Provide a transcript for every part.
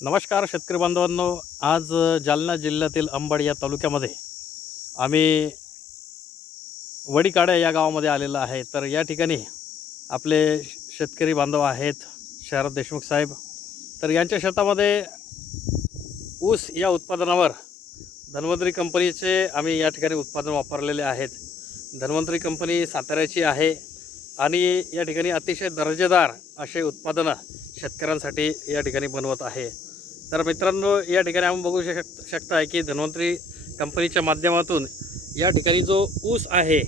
नमस्कार शेतकरी बांधवांनो, आज जालना जिल्ह्यातील अंबड या तालुक्यामध्ये आम्ही वडीकाड्या या गावामध्ये आलेलो आहे। तर या ठिकाणी आपले शेतकरी बांधव आहेत शरद देशमुख साहेब। तर यांच्या शेतामध्ये ऊस या उत्पादनावर धन्वंतरी कंपनीचे आम्ही या ठिकाणी उत्पादन वापरलेले आहेत। धन्वंतरी कंपनी साताऱ्याची आहे आणि या ठिकाणी अतिशय दर्जेदार असे उत्पादन शेतकऱ्यांसाठी या ठिकाणी बनवत आहे। तर मित्रांनो, या ठिकाणी आपण बघू शकता की धन्वंतरी कंपनीच्या माध्यमातून या ठिकाणी जो ऊस आहे,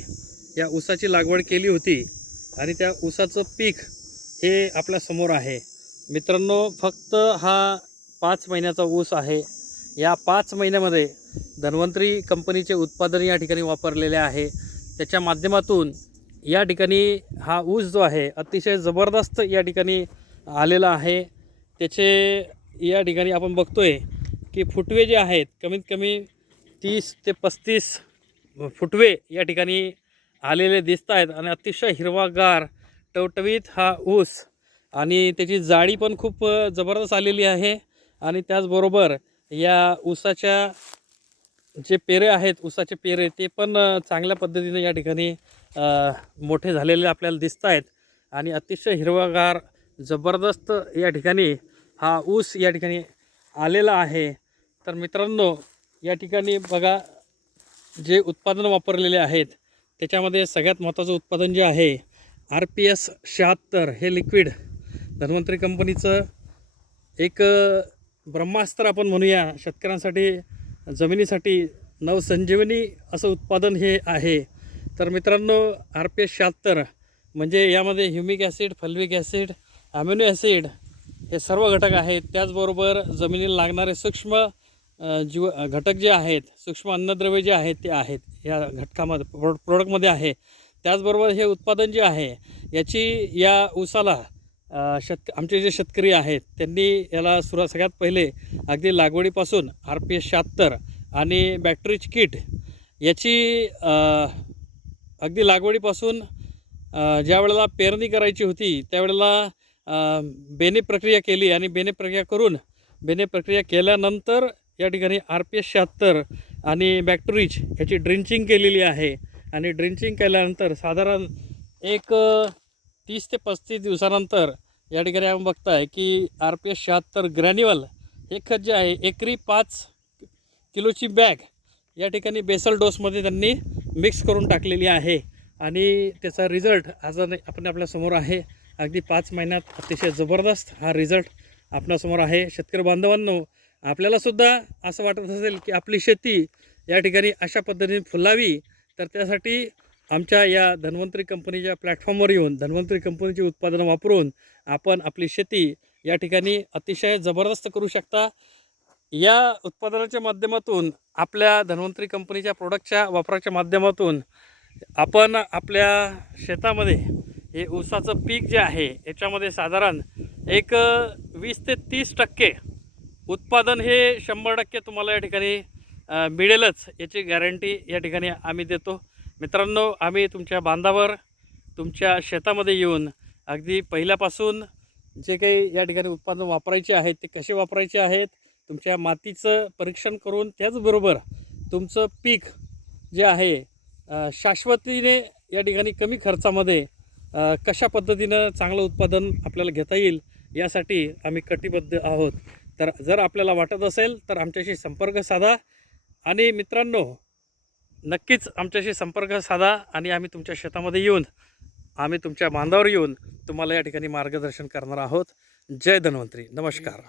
या ऊसाची लागवड केली होती आणि त्या ऊसाचं पीक हे आपल्या समोर आहे। मित्रांनो, फक्त हा 5 महिन्याचा ऊस आहे। या 5 महिन्यामध्ये धन्वंतरी कंपनीचे उत्पादन या ठिकाणी वापरलेले आहे। त्याच्या माध्यमातून या ठिकाणी हा ऊस जो आहे अतिशय जबरदस्त या ठिकाणी आलेला आहे। त्याचे या ठिकाणी आपण बघतोय की फुटवे जे आहेत कमीत कमी 30 ते 35 फुटवे या ठिकाणी आलेले दिसत आहेत आणि अतिशय हिरवागार टवटवीत हा ऊस आणि त्याची जाडी पण खूप जबरदस्त आलेली आहे। आणि त्याचबरोबर या ऊसाच्या जे पेरे आहेत, ऊसाचे पेरे ते पण चांगल्या पद्धतीने या ठिकाणी मोठे झालेले आपल्याला दिसत आहेत आणि अतिशय हिरवागार जबरदस्त या ठिकाणी हा ऊस या ठिकाणी आलेला आहे। तर मित्रांनो, या ठिकाणी बघा जे उत्पादन वापरलेले आहेत त्याच्यामध्ये सगळ्यात महत्त्वाचं उत्पादन जे आहे RPS 76 हे लिक्विड धन्वंतरी कंपनीचं एक ब्रह्मास्त्र आपण म्हणूया। शेतकऱ्यांसाठी जमिनीसाठी नवसंजीवनी असं उत्पादन हे आहे। तर मित्रांनो, RPS 76 म्हणजे यामध्ये humic acid, fulvic acid, amino acid हे सर्व घटक आहेत। त्याचबरोबर जमिनीला लागणारे सूक्ष्म घटक जे आहेत, सूक्ष्म अन्नद्रव्य जे आहेत ते आहेत या घटकामध्ये प्रोडक्टमध्ये आहे। त्याचबरोबर हे उत्पादन जे आहे याची या ऊसाला आमचे जे शेतकरी आहेत त्यांनी याला सगळ्यात पहिले अगदी लागवडीपासून RPS 76 आणि बॅक्टेरियाची किट याची अगदी लागवडीपासून ज्या वेळेला पेरणी करायची होती त्यावेळेला बेने प्रक्रिया केली आणि बेने प्रक्रिया केल्यानंतर या ठिकाणी RPS 76 आणि बॅक्टेरियाज याची ड्रिंचिंग केलेली आहे। आणि ड्रिंचिंग केल्यानंतर साधारण एक 30 ते 35 दिवसानंतर या ठिकाणी आपण बघताय की RPS 76 ग्रॅन्युअल हे खत जे आहे एकरी 5 किलोची बॅग या ठिकाणी बेसल डोसमध्ये त्यांनी मिक्स करून टाकलेली आहे आणि त्याचा रिझल्ट आज आपण आपल्यासमोर आहे। अगदी 5 महिन्यात अतिशय जबरदस्त हा रिझल्ट आपल्यासमोर आहे। शेतकरी बांधवांनो, आपल्यालासुद्धा असं वाटत असेल की आपली शेती या ठिकाणी अशा पद्धतीने फुलावी, तर त्यासाठी आमच्या या धन्वंतरी कंपनीच्या प्लॅटफॉर्मवर येऊन धन्वंतरी कंपनीची उत्पादनं वापरून आपण आपली शेती या ठिकाणी अतिशय जबरदस्त करू शकता। या उत्पादनाच्या माध्यमातून आपल्या धन्वंतरी कंपनीच्या प्रोडक्टच्या वापराच्या माध्यमातून आपण आपल्या शेतामध्ये हे ऊसाचं पीक जे आहे याच्यामध्ये साधारण एक 20 ते 30% उत्पादन हे 100% तुम्हाला या ठिकाणी मिळेलच, याची गॅरंटी या ठिकाणी आम्ही देतो। मित्रांनो, आम्ही तुमच्या बांधावर तुमच्या शेतामध्ये येऊन अगदी पहिल्यापासून जे काही या ठिकाणी उत्पादन वापरायचे आहेत ते कसे वापरायचे आहेत, तुमच्या मातीचं परीक्षण करून त्याचबरोबर तुमचं पीक जे आहे शाश्वतीने या ठिकाणी कमी खर्चामध्ये कशा पद्धतीनं चांगलं उत्पादन आपल्याला घेता येईल यासाठी आम्ही कटिबद्ध आहोत। तर जर आपल्याला वाटत असेल तर आमच्याशी संपर्क साधा आणि मित्रांनो, नक्कीच आमच्याशी संपर्क साधा आणि आम्ही तुमच्या शेतामध्ये येऊन आम्ही तुमच्या बांधावर येऊन तुम्हाला या ठिकाणी मार्गदर्शन करणार आहोत। जय धन्वंतरी। नमस्कार।